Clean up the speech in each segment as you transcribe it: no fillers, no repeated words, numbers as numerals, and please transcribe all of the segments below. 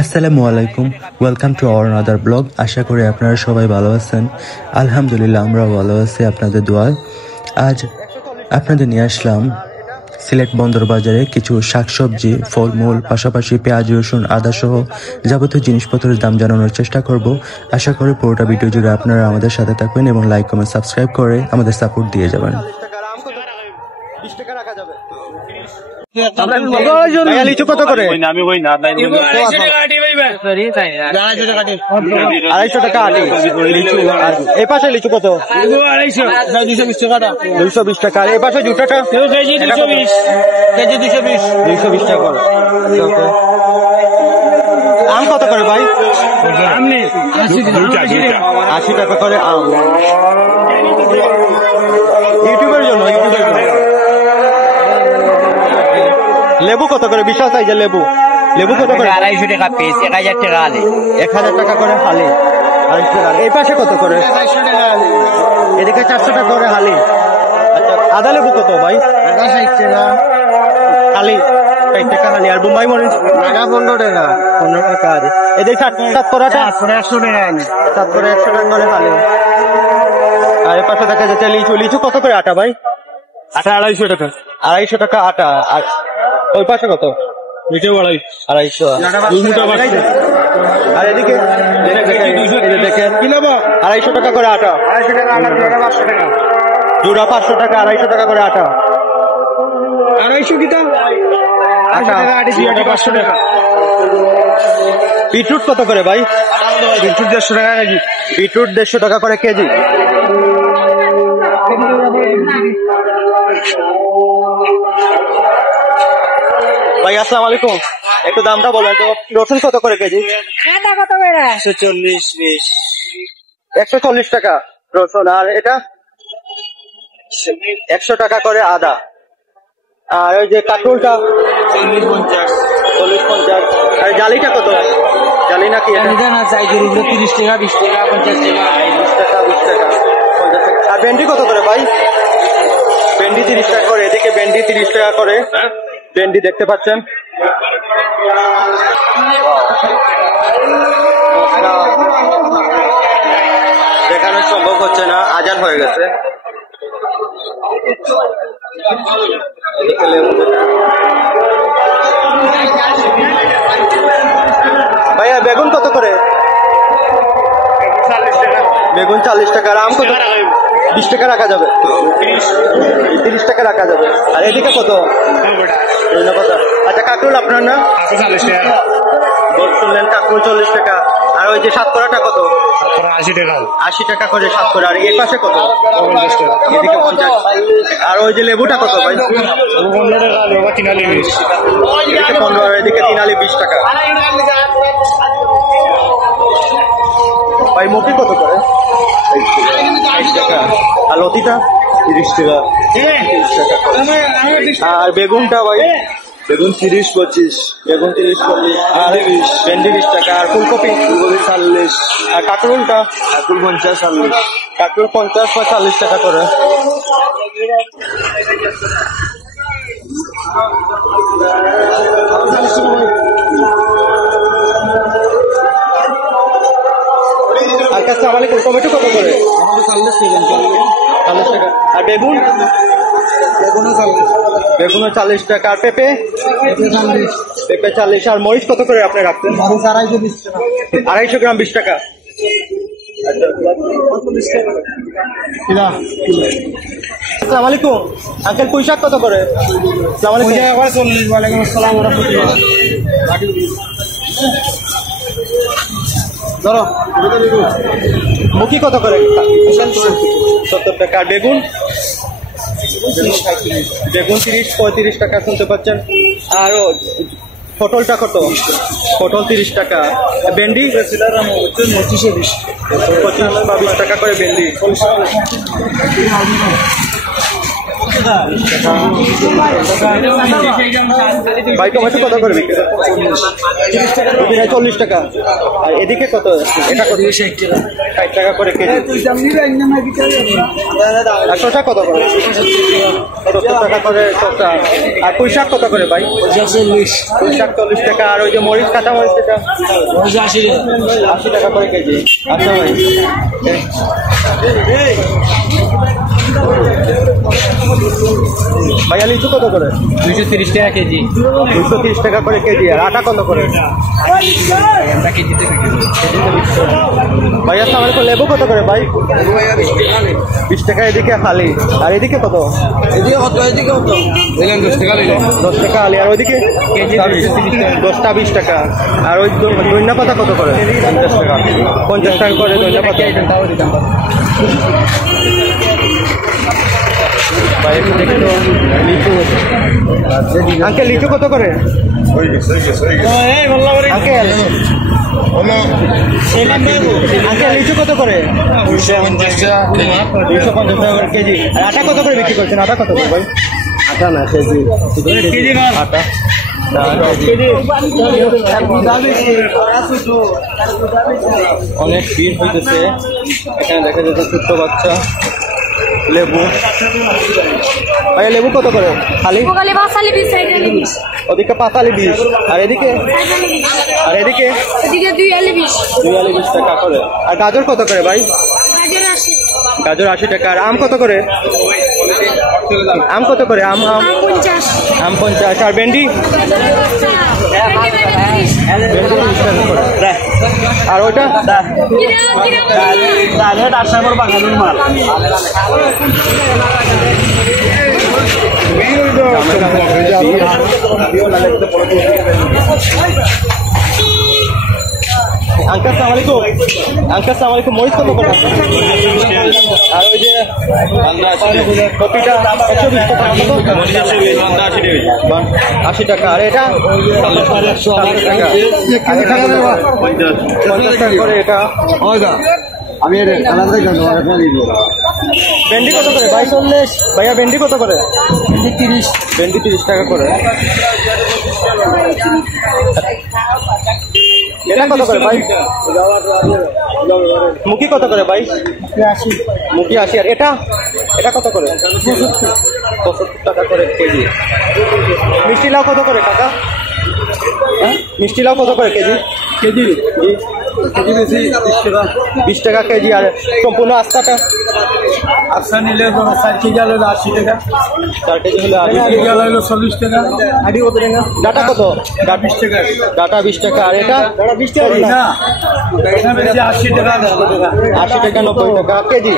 আসসালামু আলাইকুম, welcome to our another blog. আশা করি আপনারা সবাই ভালো আছেন। আলহামদুলিল্লাহ আমরাও ভালো আছি আপনাদের দোয়ায়। আজ আপনাদের নিয়ে আসলাম সিলেট বন্দর বাজারে কিছু শাকসবজি, ফলমূল, পাশাপাশি পেঁয়াজ, রসুন, আদা সহ যাবতীয় জিনিসপত্রের দাম জানানোর চেষ্টা করব। আশা করি পুরোটা ভিডিও জুড়ে আপনারা আমাদের সাথে থাকবেন এবং লাইক, কমেন্ট, সাবস্ক্রাইব করে আমাদের সাপোর্ট দিয়ে যাবেন। লিচু কত করে? 250 টাকা আটি লিচু। এই পাশে লিচু কত? 220 টাকা। এই পাশে জুটাটা কেজি 220 টাকা করে। আম কত করে ভাই? 80 টাকা করে আম। ইউটিউবের জন্য লেবু কত করে? বিশাল সাইজের লেবু। লেবু কত করে? 250 টাকা পিস। 1000 টাকা হালি। 1000 টাকা করে হালি। এই পাশে কত করে? এদিকে 400 টাকা করে হালি। আচ্ছা, আদা লেবু কত ভাই? 60 টাকা হালি। 60 টাকা হালি। আর বোম্বাই মরিচ 15 টাকা। 15 টাকা। এদিকে 7 করাটা 100 টাকা। 7 করে 100 টাকা করে হালি। আর এই পাশে দেখা যাচ্ছে লিচু। লিচু কত করে আটা ভাই? আটা 250 টাকা। 250 টাকা আটা। আর ওই পাশে কত? নিচে 250। আর এদিকে দেখেন 250 টাকা করে আটা। 500 টাকা জোড়া। 500 টাকা। 250 টাকা করে আটা। 250 কিটা আটা 500 টাকা। বিটরুট কত করে ভাই? বিটরুট 150 টাকা কেজি। বিটরুট 150 টাকা করে কেজি। ভাই আসসালামু আলাইকুম, একটু দামটা বলেন তো। রসুন কত করে কেজি? 140 টাকা রসুন। আর এটা 100 টাকা করে আদা। আর ওই যে কাঁকরোলটা 40-50। আর জালিটা কত? জালি নাকি 30 টাকা, 20 টাকা, 50 টাকা, 20 টাকা, 20 টাকা, 50 টাকা। আর ভেন্ডি কত করে ভাই? ভেন্ডি 30 টাকা করে। এদিকে ভেন্ডি 30 টাকা করে ভেন্ডি দেখতে পাচ্ছেন। দেখানো সম্ভব হচ্ছে না, আজান হয়ে গেছে। ভাইয়া বেগুন কত করে? বেগুন 40 টাকা। আর আম কত? 20 টাকা রাখা যাবে। 30 টাকা রাখা যাবে। আর এদিকে কত? আচ্ছা, কাঁকরোল আপনার না? 40 টাকা। শুনলেন, কাঁকরোল 40 টাকা। আর ওই যে সাতকরাটা কত? 80 টাকা। 80 টাকা করে সাতকরা। আর এই পাশে কত? 50 টাকা। এদিকে 50। আর ওই যে লেবুটা কত ভাই? 15 টাকা। লেবু 3 আলি 20। এদিকে 15। এদিকে 3 আলি 20 টাকা। ভাই মুখি কত করে? 60 টাকা। আর লতিটা 30 টাকা। আর বেগুনটা ভাই? বেগুন 30-25। বেগুন 30-25। আর ভেন্ডি 20 টাকা। আর ফুলকপি? ফুলকপি 40। আর কাঁকরোলটা? কাঁকরোল 50-40। কাঁকরোল 50-40 টাকা করে। আর কাছে আমাদের টমেটো কত করে? 40 টাকা। আর বেগুন? বেগুনও 40 টাকা। আর পেঁপে? পেঁপে 40। আর মরিচ কত করে আপনি রাখতেন? 250 গ্রাম 20 টাকা। আসসালামু আলাইকুম আঙ্কেল, পুঁই শাক কত করে? আসসালামু আলাইকুম। 40। ওয়ালাইকুম আসসালাম ওয়া রাহমাতুল্লাহ। ধরো মুখি কত করে? 70 টাকা। আর বেগুন? বেগুন 30-35 টাকা শুনতে পাচ্ছেন। আর পটলটা কত? পটল 30 টাকা। ভেন্ডি 25-20 টাকা করে ভেন্ডি। ভাই টমেটো কত করে বিক্রি? 40 টাকা। আর এদিকে কত? এটা কত? 60 টাকা করে কেজি। আর শসা কত করে? 70 টাকা করে শসা। আর পুঁই শাক কত করে ভাই? পুঁই শাক 40 টাকা। আর ওই যে মরিচ, কাঁচা মরিচ, এটা 80 টাকা করে কেজি। আচ্ছা ভাই, ভাইয়া লিচু কত করে? 230 টাকা কেজি। 230 টাকা করে কেজি। আর আটা কত করে? ভাইয়া সামনে লেবু কত করে ভাই? 20 টাকা এদিকে খালি। আর এদিকে কত? এদিকে কত? এদিকে কত? 10 টাকা। 10 টাকা আলি। আর ওইদিকে 10টা 20 টাকা। আর ওই ধনিয়া পাতা কত করে? 50 টাকা। 50 টাকা করে ধনিয়া পাতা। লিচু, আঙ্কেল লিচু কত করে? আঙ্কেল লিচু কত করে? 250 টাকা করে কেজি। আর আটা কত করে বিক্রি করছেন? আটা কত করে ভাই? আটা না কেজি। আটা অনেক ভিড় হইতেছে এখানে। দেখা যাচ্ছে ছোট্ট বাচ্চা। লেবু ভাইয়া লেবু কত করে খালি? ওদিকে 5 আলি 20। আর এদিকে? আর এদিকে 2 আলি 20 টাকা করে। আর গাজর কত করে ভাই? গাজর 80 টাকা। আর আম কত করে? আম কত করে? আম 50। আর ভেন্ডি? আর ওইটা আঙ্কেল আসসালামু আলাইকুম। আঙ্কেল আসসালামু আলাইকুম। মরিচ কত করে? আর ওই যে কপিটা 120 টাকা। 80 টাকা। আর এটা 50 টাকা। আর এটা 50 টাকা করে। এটা আমি ভেন্ডি কত করে ভাই? 40। ভাইয়া ভেন্ডি কত করে? 30। ভেন্ডি 30 টাকা করে। এটা কত করে ভাই? মুখি কত করে ভাই? 80। মুখি 80। আর এটা এটা কত করে? 75 টাকা করে কেজি। মিষ্টি লাউ কত করে কাকা? মিষ্টি লাউ কত করে কেজি? কেজি বেশি 20 টাকা কেজি। আর সম্পূর্ণ আস্তাটা? আস্তা নিলে 4 কেজি হলো 80 টাকা। 4 কেজি হলো 40 টাকা। আড়ি কত টাকা? ডাটা কত? 20 টাকা। ডাটা 20 টাকা। আর এটা 20 টাকা না, এটা বেশি 80 টাকা। 80 টাকা 90 টাকা কেজি।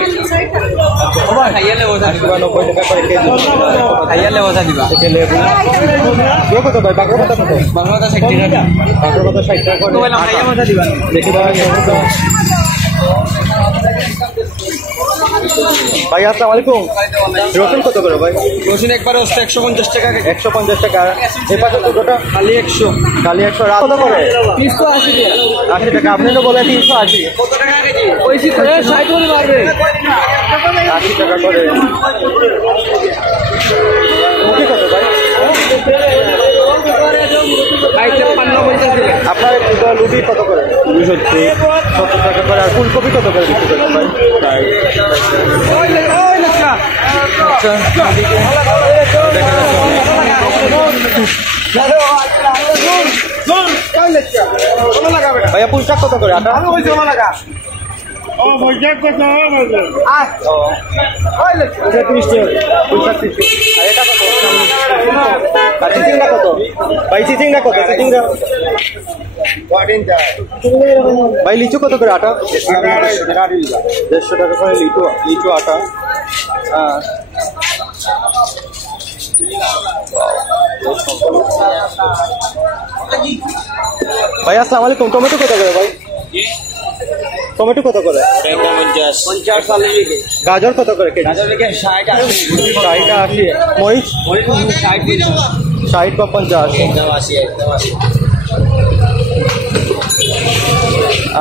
90 টাকা করে কেজি। খাইয়ালে বসা দিবা। লেবু কত ভাই? বাংলা কত? বাংলা 60 টাকা। বাংলা কত? 60 টাকা করে। দেখি ভাই আসসালামু আলাইকুম। রসুন কত করে ভাই? রসুন একবারে 150 টাকা। 150 টাকা। এই পাশে দুটোটা খালি 100। খালি 100। কত করে? 380 টাকা। 80 টাকা। আপনি তো বলে 380। কত টাকা কেজি? ওই 60 করে মারবে। 80 টাকা করে। মুখি কত ভাই? আপনার লুটি কত করে? 70 টাকা করে। আর ফুলকপি কত করে বিক্রি করতে ভাই? ভাইয়া পুঁই শাক কত করে? আটা 35। আর এটা কত? আর চিচিংড়া কত ভাই? চিচিংড়া কত? চিচিংড়া ভাই। লিচু কত করে? আটা 150 টাকা করে লিচু আটা। ভাই আসসালামু আলাইকুম। টমেটো কত করে ভাই? টমেটো কত করে? 50। গাজর কত করে কেজি? 60 80। মরিচ 60 বা 50।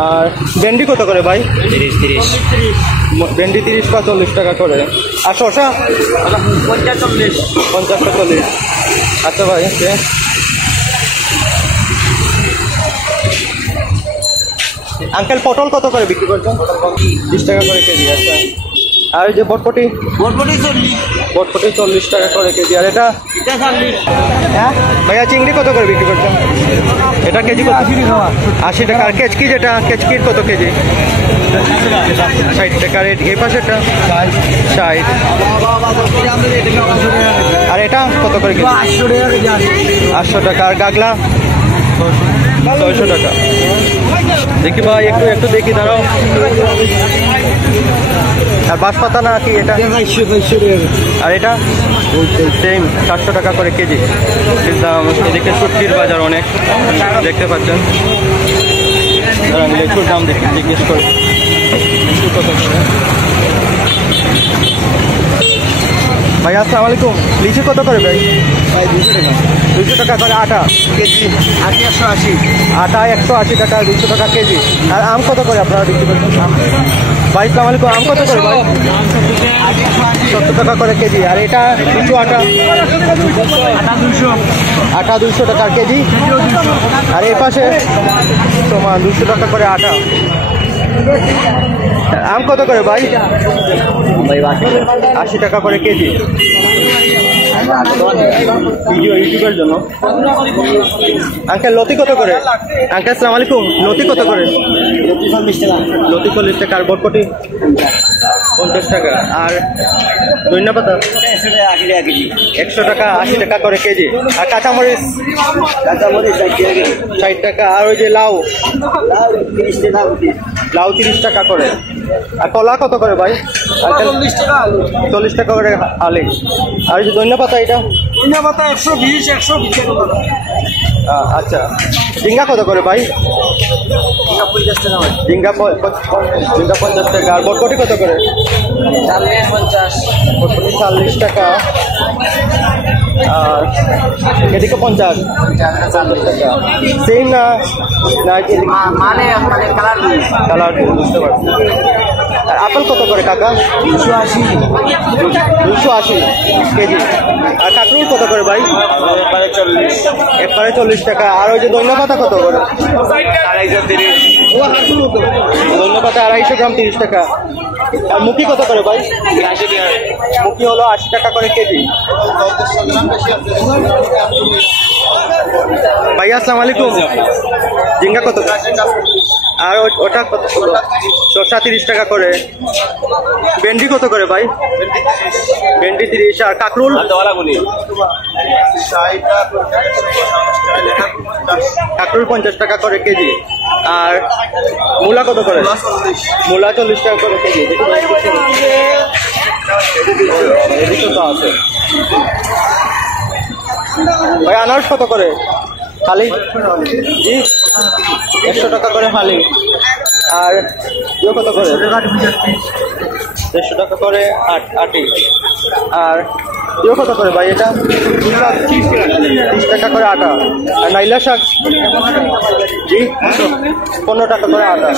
আর ভেন্ডি কত করে ভাই? 30। ভেন্ডি 30 বা 40 টাকা করে। আর শসা 50-40। 50 বা 40। আচ্ছা ভাই, ওকে। আঙ্কেল পটল কত করে বিক্রি করছেন? 20 টাকা করে কেজি। আচ্ছা, আর এই যে বটবটি? বটবটি 40 টাকা করে কেজি। আর এটা? হ্যাঁ ভাইয়া, চিংড়ি কত করে বিক্রি করছেন? এটা কেজি কত? 80 টাকা। আর কেচকি যেটা, কেচকির কত কেজি? 60 টাকা। আর এই পাশেরটা 60। আর এটা কত করে কেজি? 800 টাকা। আর গাগলা 600 টাকা। দেখি ভাই, একটু দেখি, দাঁড়াও। আর বাঁশপাতা না কি এটা? আর এটা সেম 700 টাকা করে কেজি। দাম। এদিকে শুটকির বাজার অনেক দেখতে পাচ্ছেন। একটু দাম দেখি, জিজ্ঞেস করে একটু কত করে। ভাই আসসালামু আলাইকুম, লিচু কত করে ভাই? 200 টাকা করে আটা কেজি। 180। আটা 180 টাকা, 200 টাকা কেজি। আর আম কত করে আপনারা বিক্রি করছেন? ভাই আসসালামু আলাইকুম, আম কত করে ভাই? 70 টাকা করে কেজি। আর এটা লিচু আটা? আটা 200 টাকা কেজি। আর এই পাশে সমান 200 টাকা করে আটা। আম কত করে ভাই? 80 টাকা করে কেজি। ইউটিউবের জন্য। আঙ্কেল লতি কত করে? আঙ্কেল আসসালামু আলাইকুম, লতি কত করে? লতি 40 টাকা। আর বটবটি 50 টাকা। আর ধনিয়া পাতা 100 টাকা, 80 টাকা করে কেজি। আর কাঁচামরিচ 60 টাকা। আর ওই যে লাউ 30 টাকা করে। আর কলা কত করে ভাই? 40 টাকা করে আলি। আর ওই যে ধনিয়া পাতা, এটা 120-120। আচ্ছা। ঝিঙ্গা কত করে ভাই? 50 টাকা। ঝিঙ্গা 50 টাকা। আর বটবটি কত করে? 40-50। বটবটি 40 টাকা। আর এদিকে 50 টাকা। সেম না? মানে কালার বুঝতে পারছি। আর আপেল কত করে কাকা? 280 কেজি। আর কাঁকরুল কত করে ভাই? একবারে 40 টাকা। আর ওই যে ধনিয়া পাতা কত করে? 230। ধনিয়া পাতা 250 গ্রাম 30 টাকা। আর মুখি কত করে ভাই? মুখি হলো 80 টাকা করে কেজি। ভাইয়া আসসালামু আলাইকুম, ঝিঙ্গা কত? আর ওটা কত? শসা 30 টাকা করে। ভেন্ডি কত করে ভাই? ভেন্ডি 30। আর কাঁকরুল? কাঁকরুল 50 টাকা করে কেজি। আর মূলা কত করে? মূলা 40 টাকা করে কেজি। এদিকে তো আছে ভাই। আনারস কত করে হালি? জি 100 টাকা করে হালি। আর ইয়ে কত করে? 150 টাকা করে আটি। আর ইয়ে কত করে ভাই? এটা 30 টাকা করে আটা। আর নাইলা শাক? জি 15 টাকা করে আটা।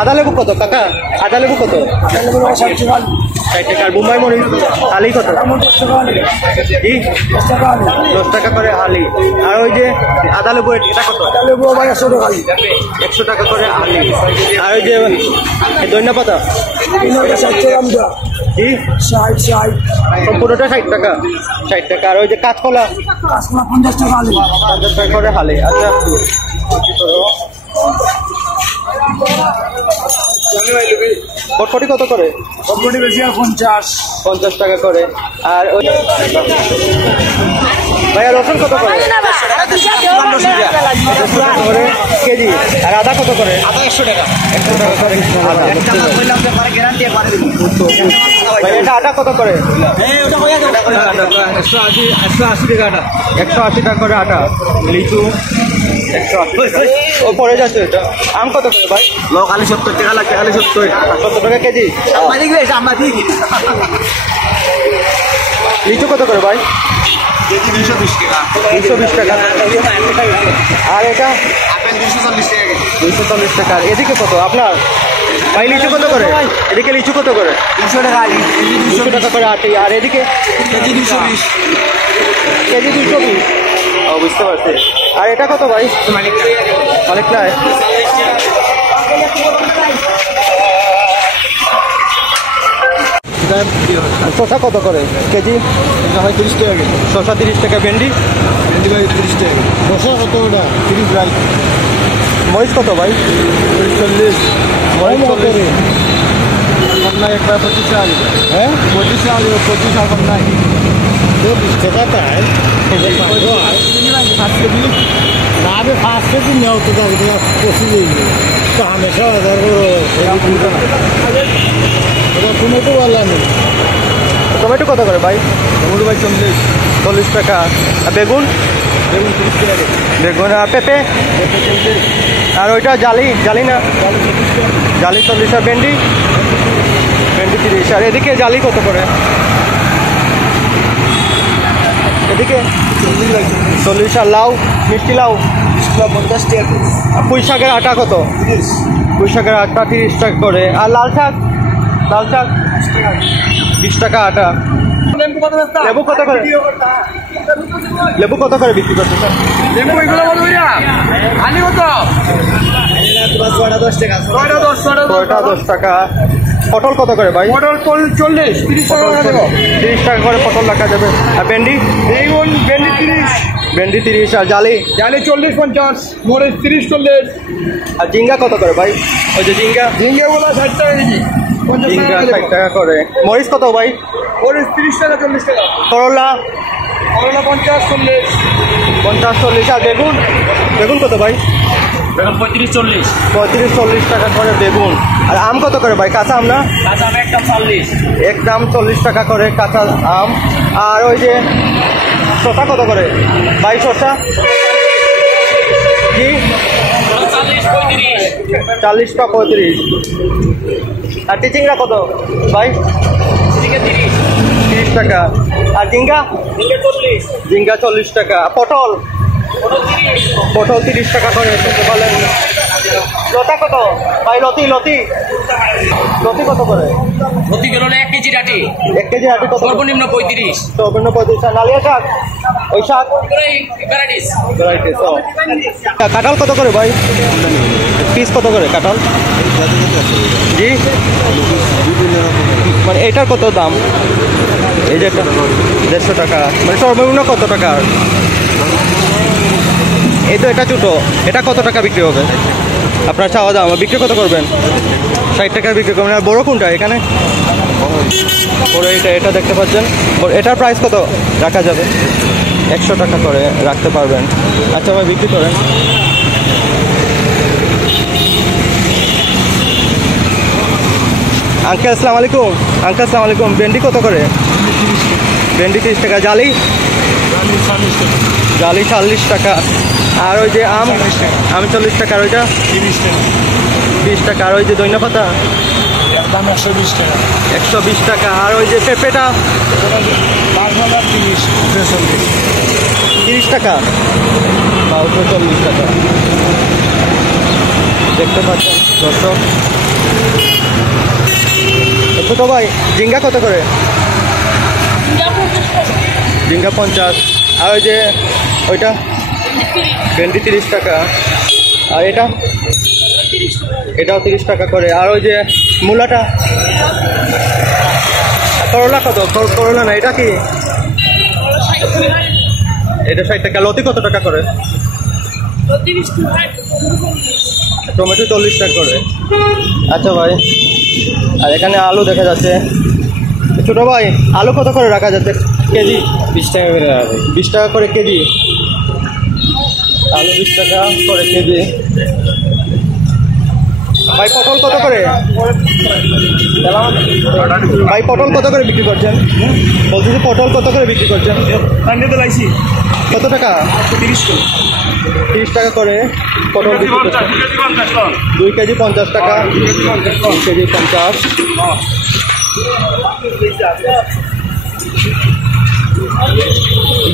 আদা লেবু কত কাকা? আদা লেবু কত? 60 টাকা। আর বোম্বাই মরিচ হালি কত? জি 10 টাকা করে হালি। আর ওই যে আদা লেবু, এটা কত? 100 টাকা করে হালি। আর ওই যে ধনিয়া পাতা? জি 60। সম্পূর্ণটা 60 টাকা। 60 টাকা। আর ওই যে কাঁচকলা? 50 টাকা করে হালি। আচ্ছা, বটবটি কত করে? বটবটি বেশি 50 টাকা করে। আর ওই ভাইয়া রসুন কত করে? 100 টাকা করে কেজি। আর আদা কত করে? 100 টাকা। 100 টাকা করে আদা। ভাই এটা আটা কত করে? 180 টাকা। 180 টাকা করে আটা। লিচু 180। ও পড়ে যাচ্ছে এটা। আম কত করে ভাই? খালি 70 টাকা লাগছে, খালি 70 টাকা কেজি। লিচু কত করে ভাই? কেজি 220 টাকা। 220 টাকা। আর এটা আপেল 240 টাকা। 240 টাকা। এদিকে কত আপনার? ভাই লিচু কত করে? এদিকে লিচু কত করে? 200 টাকা আলি, কেজি 200 টাকা করে আটি। আর এদিকে কেজি 220। কেজি 220। ও বুঝতে পারছি। আর এটা কত ভাই? অনেকটা। শসা কত করে কেজি? ভাই 30 টাকা কেজি। শসা 30 টাকা। ভেন্ডি? ভেন্ডি ভাই 30 টাকা। শসা কত ওটা? 30 ভাই। মরিচ কত ভাই? 40। মরিচ 40। নাই একবার 25 টাকা দিবে। হ্যাঁ 25 টাকা দিবে, 25 টাকা কম নাই। 20 টাকা তাই? না আমি 5 কেজি নেও তো যাবো, তোমার পশু দিইনি তো হামেশা বাজার করো। টমেটো বললাম টমেটো কত করে ভাই? টমেটো ভাই 40 টাকা। আর বেগুন? বেগুন 30 টাকা কেজি। বেগুন। আর পেঁপে? আর ওইটা জালি না? জালি 40। আর ভেন্ডি? ভেন্ডি 30। আর এদিকে জালি কত করে? এদিকে 40। আর লাউ? মিষ্টি লাউ? 50 টাকা কেজি। আর পুঁই শাকের আটা কত? 30। পুঁই শাকের আটা 30 টাকা করে। আর লাল শাক? 20 টাকা আটা। লেবু কত করে? লেবু কত করে বিক্রি করতে স্যার? লেবু এগুলো কত ভাইয়া? আনি কত? 10 টাকা। 10 টাকা। পটল কত করে ভাই? পটল 40, 30 টাকা দেবো। 30 টাকা করে পটল রাখা যাবে। আর ভেন্ডি? বেগুন ভেন্ডি 30। ভেন্ডি 30। আর জালি? জালি 40, 50। মরিচ 30, 40। আর ঝিঙ্গা কত করে ভাই? ওই যে ঝিঙ্গা? ঝিঙ্গেগুলো 60 টাকা কেজি। 50 ঝিঙ্গা টাকা 60 টাকা করে। মরিচ কত ভাই? মরিচ 30 টাকা, 40 টাকা। করলা? করলা 50, 40। 50, 40। আর বেগুন? বেগুন কত ভাই? বেগুন 35, 40। 35, 40 টাকা করে বেগুন। আর আম কত করে ভাই? কাঁচা আম না? কাঁচা আম একদম 40। একদম 40 টাকা করে কাঁচা আম। আর ওই যে শসা কত করে ভাই? শসা কি? 40, 35। 40 টাকা 35। আর টিচিংরা কত ভাই? 30 টাকা। আর ঝিঙ্গা? ঝিঙ্গা 40 টাকা। পটল? পটল 30 টাকা করে। বলেন লতা কত ভাই? লতি কত করে? প্রতি কিলো 1 কেজি ডাটি। 1 কেজি আটি কত? সর্বনিম্ন 35। সর্বনিম্ন 35। আর নালিয়া শাক? ওই শাক ভ্যারাইটিস। কাঁঠাল কত করে ভাই? পিস কত করে কাঁঠাল? জি মানে এটার কত দাম? এই যে 150 টাকা। মানে সর্বনিম্ন কত টাকা? এই তো এটা ছোটো, এটা কত টাকা বিক্রি হবে? আপনার চাওয়া দাম বিক্রি কত করবেন? 60 টাকা বিক্রি করবেন। আর বড় কোনটা এখানে? বড় এটা দেখতে পাচ্ছেন। এটার প্রাইস কত রাখা যাবে? 100 টাকা করে রাখতে পারবেন। আচ্ছা ভাই বিক্রি করেন। আঙ্কেল আসসালামু আলাইকুম। আঙ্কেল আসসালামু আলাইকুম। ভেন্ডি কত করে? ভেন্ডি 30 টাকা। জালি? জালি 40 টাকা। আর ওই যে আম? আম 40 টাকা। আর ওইটা 20 টাকা। আর ওই যে ধনিয়া পাতা? 120 টাকা। আর ওই যে পেঁপেটা? 30 টাকা। 40 টাকা। দেখতে পাচ্ছেন দর্শক। ছোটো ভাই ঝিঙ্গা কত করে? ঝিঙ্গা 50। আর ওই যে ওইটা? ভেন্ডি 30 টাকা। আর এটাও 30 টাকা করে। আর ওই যে মূলাটা? করলা কত? করলা না, এটা কি? এটা 60 টাকা। লতি কত টাকা করে? টমেটো 40 টাকা করে। আচ্ছা ভাই। আর এখানে আলু দেখা যাচ্ছে। ছোট ভাই আলু কত করে রাখা যাচ্ছে কেজি? 20 টাকা করে। 20 টাকা করে কেজি। আলু 20 টাকা করে কেজি। ভাই পটল কত করে? ভাই পটল কত করে বিক্রি করছেন? বলছি যে পটল কত করে বিক্রি করছেন? কত টাকা? 30 টাকা করে পটল বিক্রি করছেন। 2 কেজি 50 টাকা। 2 কেজি 50।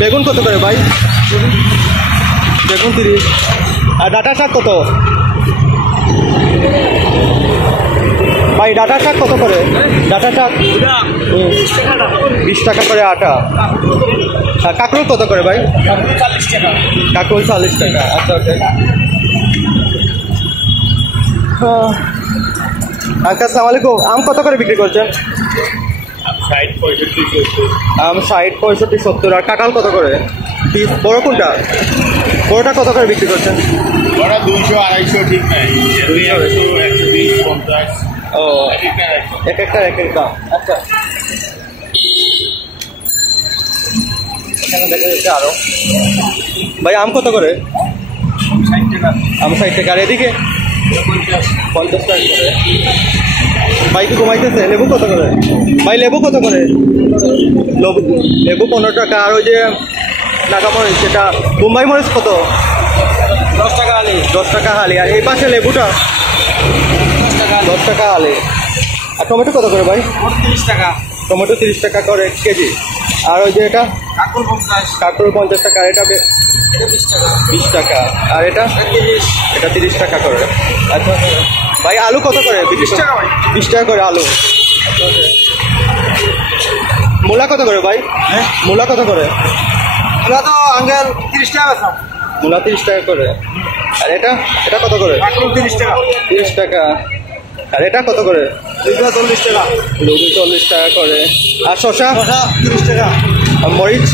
বেগুন কত করে ভাই? বেগুন 30। আর ডাঁটা শাক কত? ভাই ডাটা শাক কত করে? ডাটা শাক 20 টাকা করে আটা। আর কাঁকরোল কত করে ভাই? 40 টাকা। কাঁকরোল 40 টাকা। আচ্ছা ওকে। আঙ্কেল আসসালামু আলাইকুম। আম কত করে বিক্রি করছেন? 60 65 আম 60 65 70। আর কাঁঠাল কত করে পিস? বড় কোনটা? বড়টা কত করে বিক্রি করছেন? ওরা 200 250 ঠিক নাই 120 150 ও এক একটা দাম। আচ্ছা এখানে দেখা যাচ্ছে আরো। ভাই আম কত করে? 60 টাকা আম 60 টাকা। আর এদিকে 50 টাকা করে। ভাই কি ঘুমাইতেছে? লেবু কত করে? ভাই লেবু কত করে? লেবু 15 টাকা। আর ওই যে নাগামরিচ সেটা বোম্বাই মরিচ কত? 10 টাকা আলি। 10 টাকা হালি। আর এই পাশে লেবুটা 10 টাকা হালি। আর টমেটো কত করে ভাই? 30 টাকা। টমেটো 30 টাকা করে কেজি। আর ওই যে এটা কাকুর 50। কাঁকড় 50 টাকা। আর এটা 20 টাকা। 20 টাকা। আর এটা 30 টাকা করে। আচ্ছা ভাই আলু কত করে? 20 টাকা ভাই। 20 টাকা করে আলু। মূলা কত করে ভাই? মূলা কত করে? ওরা তো আঙ্কেল 30 টাকা বেচা। মূলা 30 টাকা করে। আর এটা এটা কত করে? কাকুর 30 টাকা। 30 টাকা। আর এটা কত করে? 40 টাকা। লবু 40 টাকা করে। আর শসা? 30 টাকা। আর মরিচ?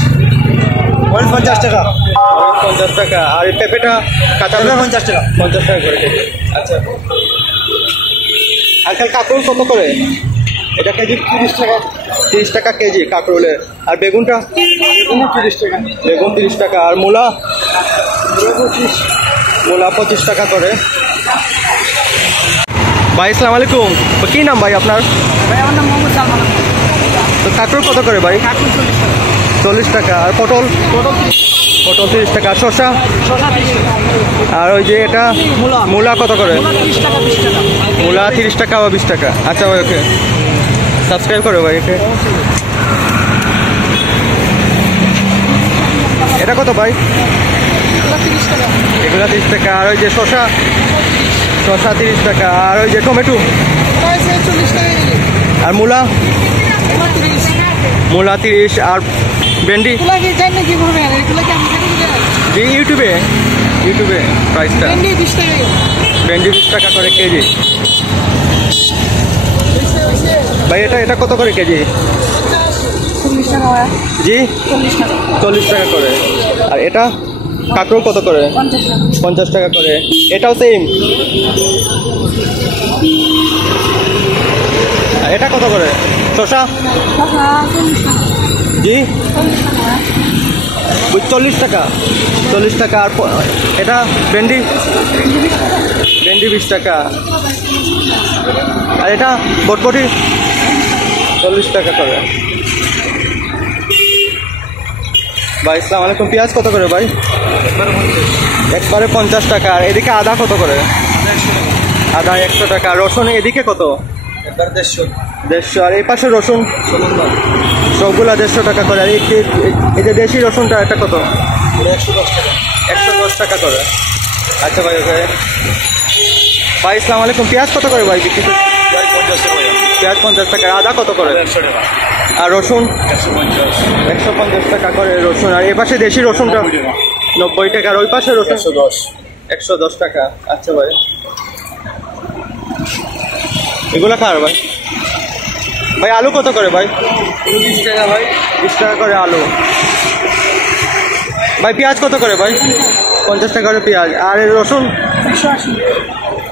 50 টাকা। 50 টাকা। আর এই পেঁপেটা কাঁচা 50 টাকা। 50 টাকা করে কেজি। আচ্ছা আজকাল কাঁকরোল কত করে? এটা কেজি 30 টাকা। 30 টাকা কেজি কাঁকরোলের। আর বেগুনটা? 30 টাকা। বেগুন 30 টাকা। আর মূলা? মূলা 25 টাকা করে। ভাই আসসালামু আলাইকুম। কি নাম ভাই আপনার? ভাই আমার নাম মোহাম্মদ সালমান। তো কাঁকরোল কত করে ভাই? কাকুর 40 টাকা। 40 টাকা। আর পটল? পটল পটল 30 টাকা। আর শসা? শসা 30 টাকা। আর ওই যে এটা মূলা কত করে? 30 টাকা 20 টাকা। মূলা 30 টাকা বা 20 টাকা। আচ্ছা ভাই ওকে সাবস্ক্রাইব করো ভাই ওকে। এটা কত ভাই? 30 টাকা। এগুলা 30 টাকা। আর ওই যে শসা? শসা 30 টাকা। আর ওই যে টমেটো? 40 টাকা কেজি। আর মূলা? 30। মূলা 30। আর ভেন্ডি? এগুলা কি জানেন না কিভাবে আনে? এগুলা কি আমি কেটে দিই? যে ইউটিউবে প্রাইসটা? ভেন্ডি 20 টাকা। ভেন্ডি 20 টাকা করে কেজি। ভাই এটা কত করে কেজি? 40 টাকা ভাই। জি 40 টাকা। 40 টাকা করে। আর এটা কাঁকরোল কত করে? 50 টাকা। 50 টাকা করে। এটাও সেম। আর এটা কত করে? শসা? শসা 40 টাকা। জি 40 টাকা। 40 টাকা। 40 টাকা। আর এটা ভেন্ডি? ভেন্ডি 20 টাকা। আর এটা বটবটি? 40 টাকা করে। ভাই আসসালামু আলাইকুম। পেঁয়াজ কত করে ভাই? একবারে 50 টাকা। আর এদিকে আদা কত করে? আদা 100 টাকা। রসুন এদিকে কত? 150। আর এই পাশে রসুন সবগুলা 150 টাকা করে। আর এই যে দেশি রসুনটা এটা কত? 110 টাকা। 110 টাকা করে। আচ্ছা ভাই ওকে। ভাই আসসালামু আলাইকুম। পেঁয়াজ কত করে ভাই বিক্রি? পেঁয়াজ 50 টাকা। আদা কত করে? 150 টাকা। আর রসুন? 150 150 টাকা করে রসুন। আর এই পাশে দেশি রসুনটা 90 টাকা। আর ওই পাশে রসুন 110 টাকা। আচ্ছা ভাই এগুলা কার ভাই? ভাই আলু কত করে ভাই? 20 টাকা ভাই। 20 টাকা করে আলু। ভাই পেঁয়াজ কত করে ভাই? 50 টাকা করে পেঁয়াজ। আর এই রসুন? 180।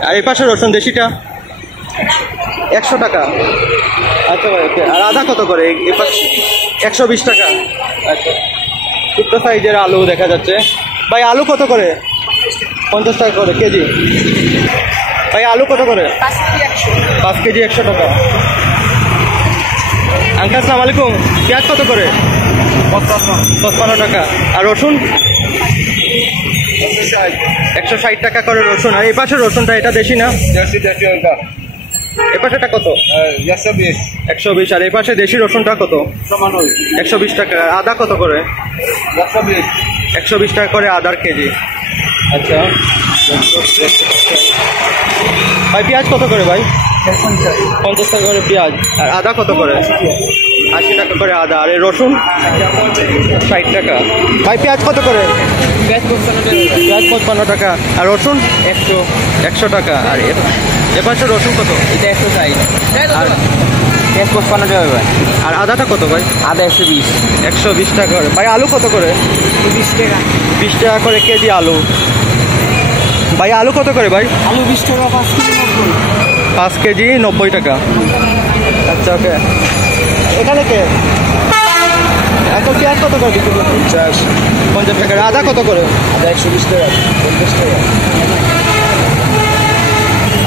আর এই পাশে রসুন দেশিটা 100 টাকা। আচ্ছা ভাই ওকে। আর আদা কত করে? এই পাশে 120 টাকা। আচ্ছা ছোট্ট সাইজের আলু দেখা যাচ্ছে। ভাই আলু কত করে? 50 টাকা করে কেজি। ভাই আলু কত করে? 5 কেজি 100 টাকা। আঙ্কেল আসসালামু আলাইকুম। পেঁয়াজ কত করে? 55 টাকা। আর রসুন? 160 টাকা করে রসুন। আর এই পাশে রসুনটা এটা দেশি না? এ পাশেটা কত? 120। আর এই পাশে দেশি রসুনটা কত? 120 টাকা। আদা কত করে? 120 টাকা করে আদার কেজি। আচ্ছা ভাই পেঁয়াজ কত করে ভাই? 50 টাকা করে পেঁয়াজ। আর আদা কত করে? 80 টাকা করে আদা। আর এই রসুন 60 টাকা। ভাই পেঁয়াজ কত করে? পেঁয়াজ 55 টাকা। আর রসুন 100 টাকা। আর এপাশে রসুন কত? এটা 160। আর পেঁয়াজ 55 টাকা ভাই। আর আদাটা কত ভাই? আদা 120। 120 টাকা করে। ভাই আলু কত করে? 20 টাকা। 20 টাকা করে কেজি আলু। ভাই আলু কত করে ভাই? আলু 20 টাকা 5 কেজি 90। 5 কেজি 90 টাকা। আচ্ছা ওকে। এখানে কে এখন পেঁয়াজ কত করে বিক্রি করছেন? 50 টাকা। আদা কত করে? আদা 120 টাকা, 50 টাকা।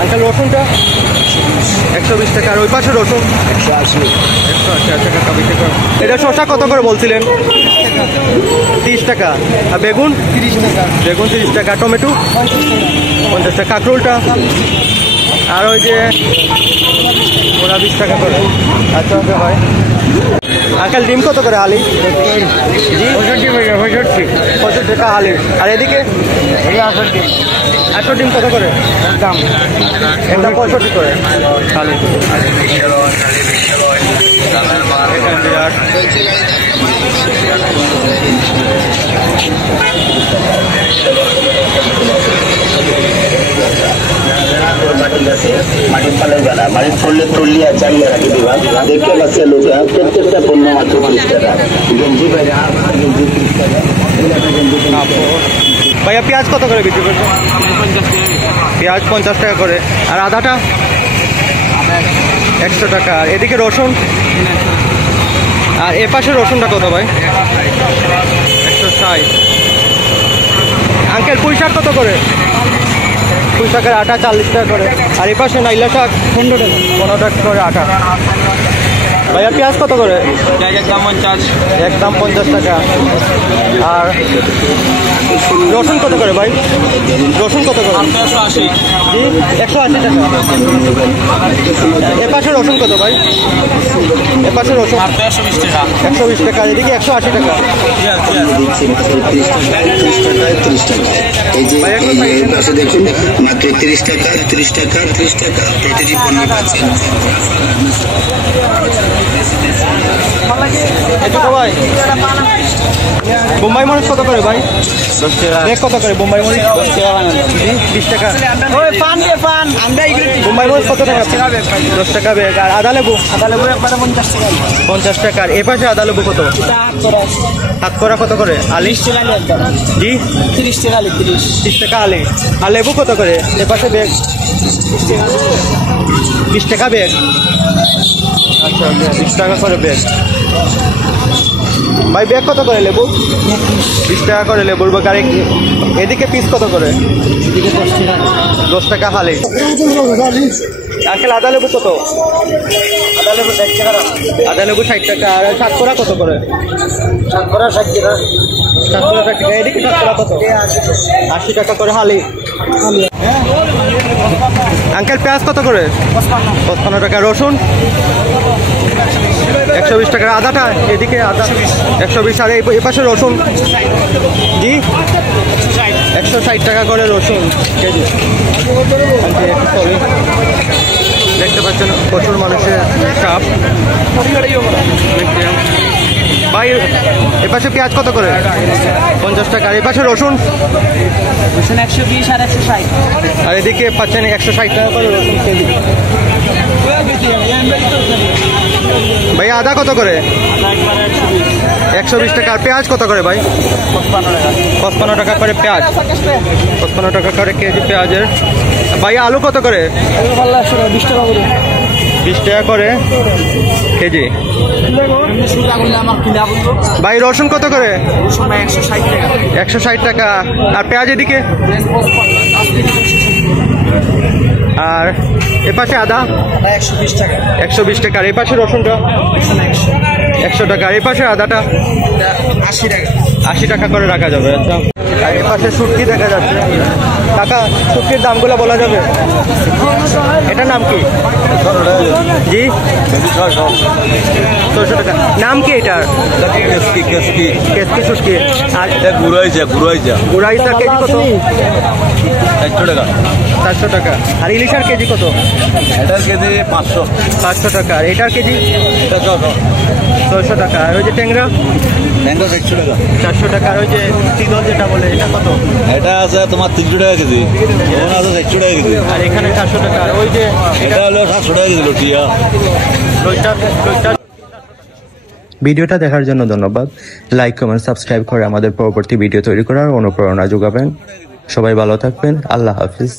আচ্ছা রসুনটা 120 টাকা। আর ওই পাশে রসুন 180। 180 টাকা বিক্রি করে। এটা শসা কত করে বলছিলেন? 30 টাকা। আর বেগুন 30 টাকা। বেগুন 30 টাকা। টমেটো 50 টাকা। কাঁকরোলটা আর ওই যে ওরা 20 টাকা করে। আচ্ছা ওকে ভাই। আঙ্কেল ডিম কত করে আলি? জি 65 টাকা আলি। আর এদিকে 80 ডিম কত করে দাম? এটা 65 করে আলি। মাটির পালে যারা মাটির পড়লে তল্লিয়া চালিয়ে রাখি দিবা দেখতে পাচ্ছে লোকে প্রত্যেকটা পণ্য মাত্র 30 টাকা। গেঞ্জি বাইরে গেঞ্জি 30 টাকা। ভাইয়া পেঁয়াজ কত করে বিক্রি করছেন? পেঁয়াজ 50 টাকা করে। আর আদাটা 100 টাকা। আর এদিকে রসুন আর এ পাশে রসুনটা কত ভাই? 160। আঙ্কেল পুঁই শাক কত করে? পুঁই শাকের আটা 40 টাকা করে। আর এ পাশে নাইলা শাক 15 টাকা। 15 টাকা করে আটা। ভাইয়া পেঁয়াজ কত করে? পেঁয়াজের দাম 50। একদম 50 টাকা। আর রসুন কত করে ভাই? রসুন কত করে? 180। জি 180 টাকা। এ পাশে রসুন কত ভাই? এ পাশে রসুন 120 টাকা। 120 টাকা। এদিকে 180 টাকা। দিচ্ছে মাত্র 30 টাকা, 30 টাকা, 30 টাকা। এই যে এই পাশে দেখুন মাত্র 30 টাকা, 30 টাকা, 30 টাকা প্রতিটি পণ্য পাচ্ছেন। এটুকু ভাই বোম্বাই মরিচ কত করে ভাই? 10 টাকা। ব্যাগ কত করে বোম্বাই মরিচ? 10 টাকা বানানো। 20 টাকা। ওই পান দিয়ে পান আমরা এগুলো বোম্বাই মরিচ কত টাকা? 10 টাকা ব্যাগ। আর আদা লেবু? আদা লেবু একবারে 50 টাকা। 50 টাকা। আর এ পাশে আদা লেবু কত? এটা হাত করা হাত করা কত করে? আলি 30 টাকা একবার। জি 30 টাকা 30। 30 টাকা আলি। আর লেবু কত করে? এ পাশে ব্যাগ 20 টাকা ব্যাগ। আচ্ছা 20 টাকা করে ব্যাগ। ভাই ব্যাগ কত করে লেবু? 20 টাকা করে লেবুর ব্যাগ। আর এদিকে পিস কত করে? 10 টাকা হালি। আঙ্কেল আদা লেবু কত? আদা লেবু 60 টাকা। আদা লেবু 60 টাকা। আর সাতকরা কত করে? সাতকরা 60 টাকা। সাতকরা 60 টাকা। এদিকে সাতকরা কত? 80 টাকা করে হালি। আঙ্কেল পেঁয়াজ কত করে? 55 টাকা। রসুন 120 টাকা। আদাটা এদিকে আদা 120। আর এই পাশে রসুন জি 160 টাকা করে রসুন কেজি। সরি দেখতে পাচ্ছেন প্রচুর মানুষের চাপ। ভাই এ পাশে পেঁয়াজ কত করে? 50 টাকা। আর এ পাশে রসুন? রসুন 120 আর 160। আর এদিকে পাচ্ছেন 160 টাকা করে রসুন কেজি। ভাই আদা কত করে? 120 টাকা। আর পেঁয়াজ কত করে ভাই? 55 টাকা করে পেঁয়াজ। 55 টাকা করে কেজি পেঁয়াজের। ভাই আলু কত করে? 20 টাকা করে। 20 টাকা করে কেজি। ভাই রসুন কত করে? 160 টাকা। আর পেঁয়াজ এদিকে? আর এ পাশে আদা 120 টাকা। 120 টাকা। আর এ পাশে রসুনটা 100 টাকা। আর এ পাশে আদাটা 80 টাকা। 80 টাকা করে রাখা যাবে। আচ্ছা আর এ পাশে শুটকি দেখা যাচ্ছে কাকা শুটকির দামগুলো বলা যাবে? এটার নাম কি? জি 600 টাকা। নাম কি এটার? কেসকি শুটকি। আর গুড়াইজা কেজি কত? 400 টাকা। আর ইলিশার কেজি কত? এটার কেজি 500 টাকা। আর এটার কেজি? এটা 600 টাকা। আর ওই যে ট্যাংরা? 100 টাকা। 400 টাকা। আর ওই যে চিতল যেটা বলে এটা কত? এটা আছে তোমার 300 টাকা কেজি, ওখানে আছে 100 টাকা কেজি। আর এখানে 400 টাকা। আর ওই যে এটা হলো 700 টাকা কেজি লটিয়া। ভিডিওটা দেখার জন্য ধন্যবাদ। লাইক, কমেন্ট, সাবস্ক্রাইব করে আমাদের পরবর্তী ভিডিও তৈরি করার অনুপ্রেরণা যোগাবেন। সবাই ভালো থাকবেন। আল্লাহ হাফিজ।